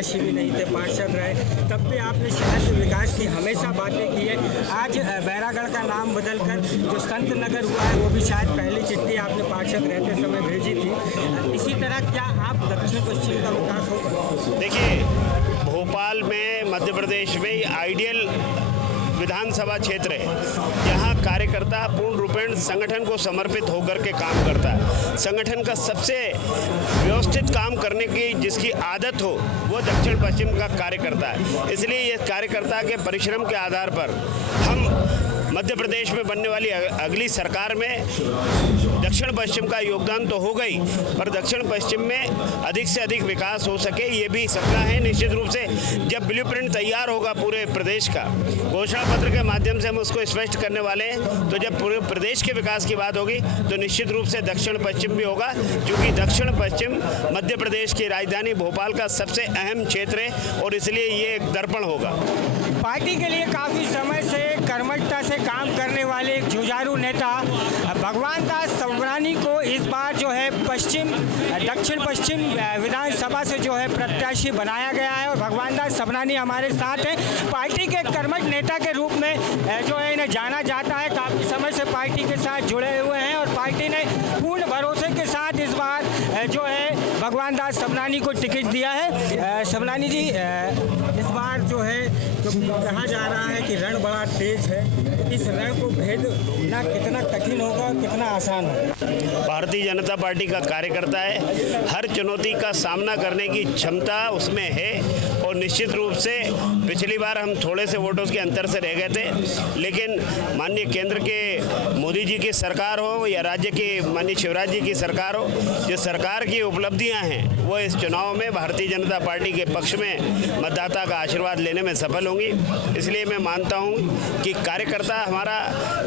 प्रत्याशी भी नहीं थे, पार्षद रहे, तब भी आपने शहर के विकास की हमेशा बातें की है। आज बैरागढ़ का नाम बदलकर जो संत नगर हुआ है, वो भी शायद पहली चिट्ठी आपने पार्षद रहते समय भेजी थी। इसी तरह क्या आप दक्षिण पश्चिम का विकास होगा? देखिए, भोपाल में मध्य प्रदेश में आइडियल विधानसभा क्षेत्र है, जहाँ कार्यकर्ता पूर्ण रूपेण संगठन को समर्पित होकर के काम करता है। संगठन का सबसे व्यवस्थित काम करने की जिसकी आदत हो, वो दक्षिण पश्चिम का कार्यकर्ता है। इसलिए ये कार्यकर्ता के परिश्रम के आधार पर हम मध्य प्रदेश में बनने वाली अगली सरकार में दक्षिण पश्चिम का योगदान तो होगा ही, पर दक्षिण पश्चिम में अधिक से अधिक विकास हो सके, ये भी सपना है। निश्चित रूप से जब ब्लूप्रिंट तैयार होगा पूरे प्रदेश का, घोषणा पत्र के माध्यम से हम उसको स्पष्ट करने वाले हैं, तो जब पूरे प्रदेश के विकास की बात होगी तो निश्चित रूप से दक्षिण पश्चिम भी होगा, क्योंकि दक्षिण पश्चिम मध्य प्रदेश की राजधानी भोपाल का सबसे अहम क्षेत्र है और इसलिए ये एक दर्पण होगा। पार्टी के लिए काफ़ी समय से कर्मठता से काम करने वाले एक जुझारू नेता भगवान दास सबरानी को इस बार जो है दक्षिण पश्चिम विधानसभा से जो है प्रत्याशी बनाया गया है और भगवान दास सबरानी हमारे साथ हैं। पार्टी के कर्मठ नेता के रूप में जो है इन्हें जाना जाता है, काफ़ी समय से पार्टी के साथ जुड़े हुए हैं और पार्टी ने पूर्ण भरोसे के साथ इस बार जो है भगवान दास सबरानी को टिकट दिया है। सबरानी जी, इस बार जो है तो कहा जा रहा है कि रण बड़ा तेज है, इस रण को भेदना कितना कठिन होगा और कितना आसान होगा? भारतीय जनता पार्टी का कार्यकर्ता है, हर चुनौती का सामना करने की क्षमता उसमें है और निश्चित रूप से पिछली बार हम थोड़े से वोटों के अंतर से रह गए थे, लेकिन माननीय केंद्र के मोदी जी की सरकार हो या राज्य के माननीय शिवराज जी की सरकार हो, जो सरकार की उपलब्धियां हैं वो इस चुनाव में भारतीय जनता पार्टी के पक्ष में मतदाता का आशीर्वाद लेने में सफल होंगी। इसलिए मैं मानता हूं कि कार्यकर्ता हमारा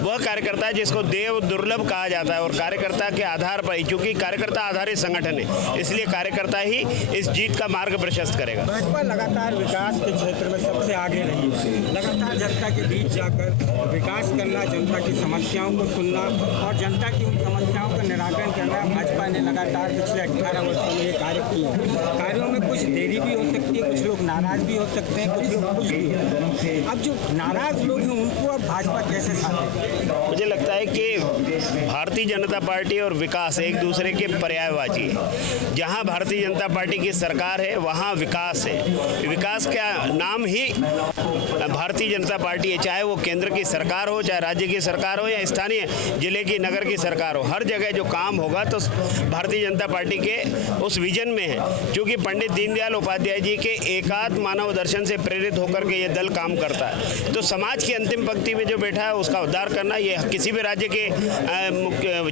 वह कार्यकर्ता है जिसको देव दुर्लभ कहा जाता है और कार्यकर्ता के आधार पर ही, चूँकि कार्यकर्ता आधारित संगठन है, इसलिए कार्यकर्ता ही इस जीत का मार्ग प्रशस्त करेगा। भाजपा लगातार विकास के क्षेत्र में सबसे आगे रही है, लगातार जनता के बीच जाकर विकास करना, जनता की समस्याओं को सुनना और जनता की उन समस्याओं का निराकरण करना भाजपा ने लगातार पिछले 18 वर्षों में ये कार्य किए। कार्यों में कुछ देरी भी हो सकती है, कुछ लोग नाराज भी हो सकते हैं, कुछ लोग खुश भी हो सकते हैं। अब जो नाराज लोग हैं उनको अब भाजपा कैसे साधे? मुझे लगता है कि भारतीय जनता पार्टी और विकास एक दूसरे के पर्यायवाची है। जहां भारतीय जनता पार्टी की सरकार है वहां विकास है। विकास का नाम ही भारतीय जनता पार्टी है, चाहे वो केंद्र की सरकार हो, चाहे राज्य की सरकार हो या स्थानीय जिले की नगर की सरकार हो, हर जगह जो काम होगा तो भारतीय जनता पार्टी के उस विजन में है। क्योंकि पंडित दीनदयाल उपाध्याय जी के एकात्म मानव दर्शन से प्रेरित होकर के ये दल काम करता है। तो समाज की अंतिम पंक्ति में जो बैठा है उसका उद्धार करना, ये किसी भी राज्य के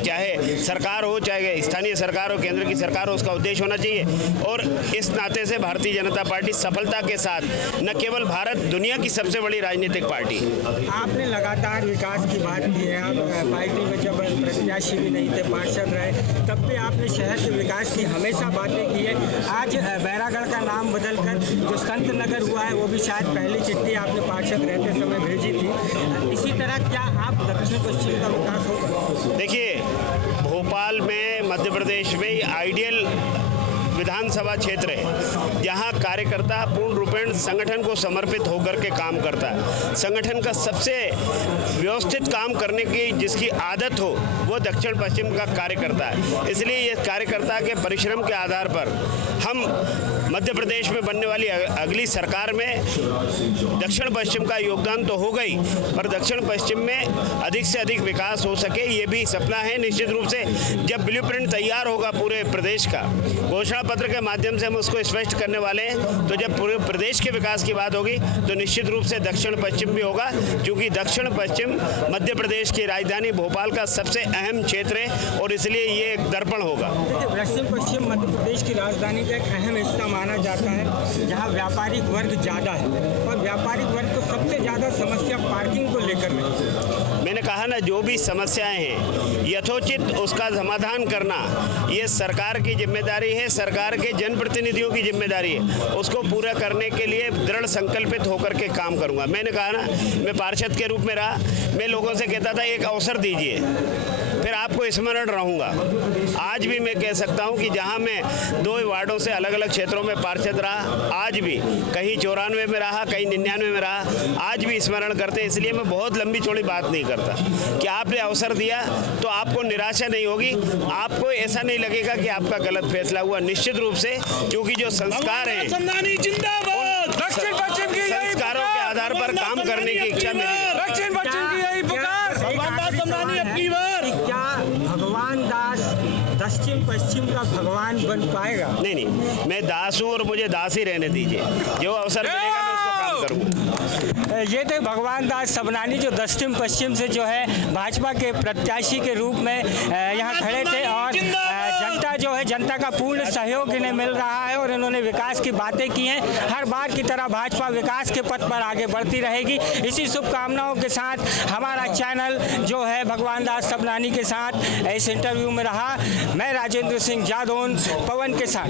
चाहे सरकार हो, चाहे स्थानीय सरकार हो, केंद्र की सरकार हो, उसका उद्देश्य होना चाहिए। और इस नाते से भारतीय जनता पार्टी सफलता के साथ न केवल भारत, दुनिया की सबसे बड़ी राजनीतिक पार्टी है। आपने लगातार विकास की बात की है, आप पार्टी में जब प्रत्याशी भी नहीं थे, पार्षद रहे, तब भी आपने शहर के विकास की हमेशा बातें की है। आज बैरागढ़ का नाम बदलकर जो संत नगर हुआ है, वो भी शायद पहली चिट्ठी आपने पार्षद रहते समय भेजी थी। इसी तरह क्या आप दक्षिण पश्चिम का विकास होगा? देखिए, भोपाल में मध्य प्रदेश में आइडियल विधानसभा क्षेत्र है, जहाँ कार्यकर्ता पूर्ण रूपेण संगठन को समर्पित होकर के काम करता है। संगठन का सबसे व्यवस्थित काम करने की जिसकी आदत हो, वो दक्षिण पश्चिम का कार्यकर्ता है। इसलिए ये कार्यकर्ता के परिश्रम के आधार पर हम मध्य प्रदेश में बनने वाली अगली सरकार में दक्षिण पश्चिम का योगदान तो होगा ही, पर दक्षिण पश्चिम में अधिक से अधिक विकास हो सके, ये भी सपना है। निश्चित रूप से जब ब्लूप्रिंट तैयार होगा पूरे प्रदेश का, घोषणा पत्र के माध्यम से हम उसको स्पष्ट करने वाले हैं, तो जब पूरे प्रदेश के विकास की बात होगी तो निश्चित रूप से दक्षिण पश्चिम भी होगा, क्योंकि दक्षिण पश्चिम मध्य प्रदेश की राजधानी भोपाल का सबसे अहम क्षेत्र है और इसलिए ये एक दर्पण होगा। दक्षिण पश्चिम मध्य प्रदेश की राजधानी का एक अहम हिस्सा माना जाता है, जहाँ व्यापारिक वर्ग ज़्यादा है और व्यापारिक वर्ग को सबसे ज़्यादा समस्या पार्किंग को लेकर है। मैंने कहा ना, जो भी समस्याएं हैं यथोचित उसका समाधान करना ये सरकार की जिम्मेदारी है, सरकार के जनप्रतिनिधियों की जिम्मेदारी है। उसको पूरा करने के लिए दृढ़ संकल्पित होकर के काम करूंगा। मैंने कहा ना, मैं पार्षद के रूप में रहा, मैं लोगों से कहता था एक अवसर दीजिए, फिर आपको स्मरण रहूंगा। आज भी मैं कह सकता हूं कि जहां मैं 2 वार्डों से अलग अलग क्षेत्रों में पार्षद रहा, आज भी कहीं 94 में रहा, कहीं 99 में रहा, आज भी स्मरण करते। इसलिए मैं बहुत लंबी चौड़ी बात नहीं करता कि आपने अवसर दिया तो आपको निराशा नहीं होगी, आपको ऐसा नहीं लगेगा कि आपका गलत फैसला हुआ। निश्चित रूप से, क्योंकि जो संस्कार हैं, दक्षिण पश्चिम की संस्कारों के आधार पर काम करने की इच्छा मेरी है। दक्षिण पश्चिम की यही पुकार। भगवान दास समरानी अब की बार। क्या भगवान दास दक्षिण पश्चिम का भगवान बन पाएगा? नहीं, मैं दास हूँ और मुझे दास ही रहने दीजिए। जो अवसर मिलेगा मैं उसको काम करूँगा। ये थे भगवान दास सबनानी, जो दक्षिण पश्चिम से जो है भाजपा के प्रत्याशी के रूप में यहाँ खड़े थे। और जनता जो है, जनता का पूर्ण सहयोग इन्हें मिल रहा है और इन्होंने विकास की बातें की हैं। हर बार की तरह भाजपा विकास के पथ पर आगे बढ़ती रहेगी। इसी शुभकामनाओं के साथ हमारा चैनल जो है भगवान दास सबनानी के साथ इस इंटरव्यू में रहा। मैं राजेंद्र सिंह जादौन, पवन के साथ।